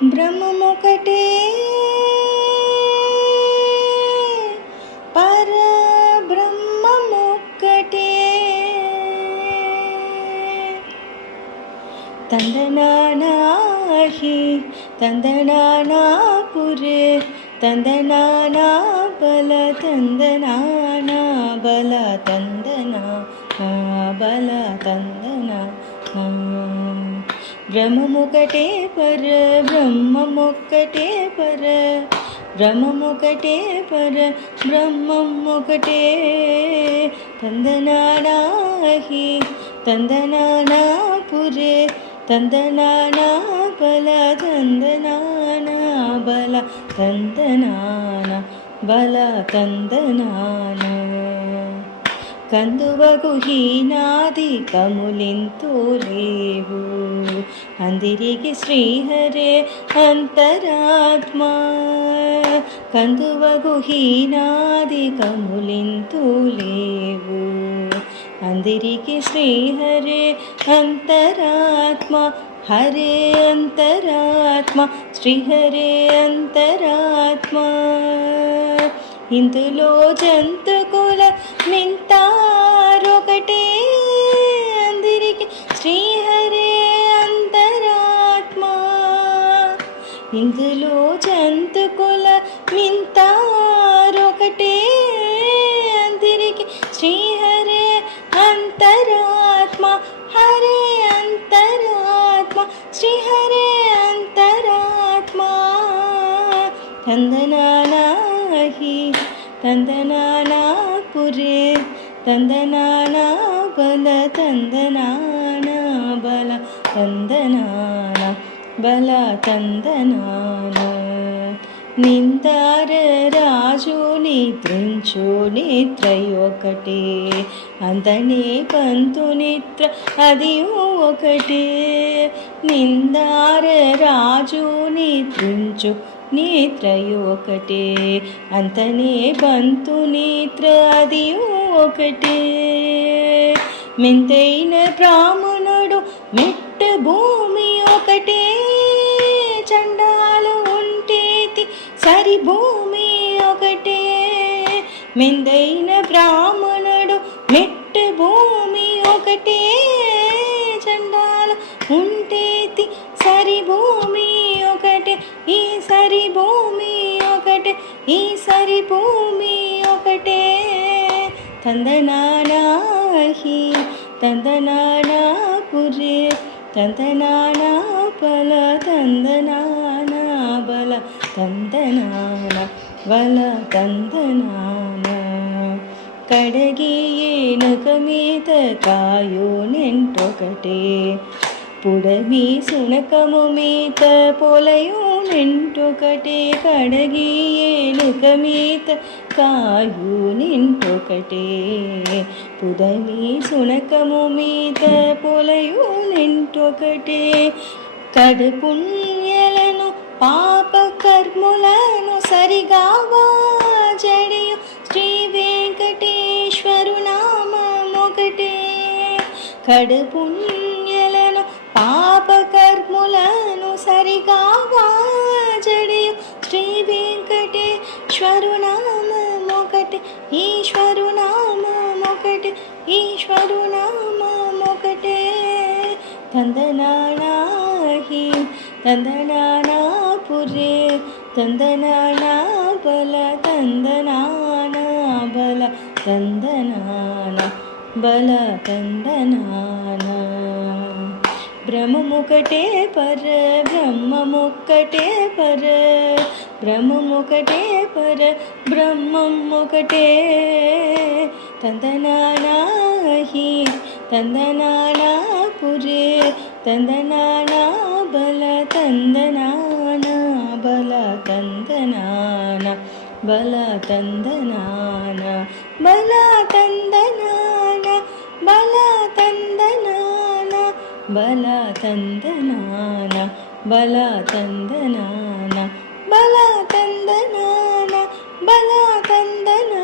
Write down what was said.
బ్రహ్మమొకటే పరబ్రహ్మమొక్కటే తందనానాహి తందనానా పురే తందనానా బల తందనానా బల తందనా బల తందనా బ్రహ్మమొకటే పర బ్రహ్మమొక్కటే పర బ్రహ్మమొకటే పర బ్రహ్మమొకటే తందనానాహి తందనానా పురే తందనానా బల తందనానా బల తందనానా బల తందనానా కందువగు హీనాది కములింతు లేవు అందిరికి శ్రీహరే అంతరాత్మా కందువగు హీనాది కములింతు లేవు అందిరికి శ్రీహరే అంతరాత్మా హరే అంతరాత్మ శ్రీహరే అంతరాత్మ ఇందులో జంతుకుల మింతారొకటే అందరికి శ్రీహరే అంతరాత్మ ఇందులో జంతుకుల మింతారొకటే అందరికి శ్రీహరే అంతరాత్మ హరే అంతరాత్మ శ్రీహరే అంతరాత్మ తందనానాహి తందనానా పురే తందనానా బల తందనానా బల తందనానా బల తందనానా నిందార రాజు నిద్రించు నిద్రయొకటే అంతనే పంతు నిద్ర అది ఒకటే నిందార రాజు నిద్రించు నిద్రయొకటే అంతనే బంతు నిద్ర అది ఒకటే మెంతైన బ్రాహ్మణుడు మెట్ట భూమి ఒకటే చండాలు ఉంటేతి సరి భూమి ఒకటే మెందైన బ్రాహ్మణుడు మెట్ట భూమి ఒకటే చండాలు ఉంటేతి సరి భూమి ఒకటే ఈ సరి భూమి ఒకటే ఈ సరి భూమి ఒకటే తందనానాహి తందనానా పురే తందనానా బల తందనానా బల తందనానా బల తందనానా కడగి ఏనుక మీద కాయో నెంటొకటే పుడమి సునకము మీద పొలయు నింటొకటే కడగి ఏనుక మీద కాయు నింటొకటే పుడమి సునకము మీద పొలయు నింటొకటే కడుపుణ్యలను పాప కర్ములను సరిగావా జడియు శ్రీ వెంకటేశ్వరు నామమొకటే కడుపుణ్యలను పాప కర్ములను సరిగావా జడియు శ్రీ వెంకటేశ్వరు నామమొకటే ఈశ్వరు నామమొకటే ఈశ్వరు నామమొకటే తందనానాహి తందనానా పురే తందనానా బల తందనానా బల తందనానా బల తందనానా బ్రహ్మమొకటే పర బ్రహ్మమొక్కటే పర బ్రహ్మమొకటే పర బ్రహ్మమొకటే తందనానాహి తందనానా పురే తందనానా బల తందనానా బల తందనానా బల తందనానా బల తందనానా బల తందనానా బల తందనానా బల తందనానా బల తందనానా బల తందనానా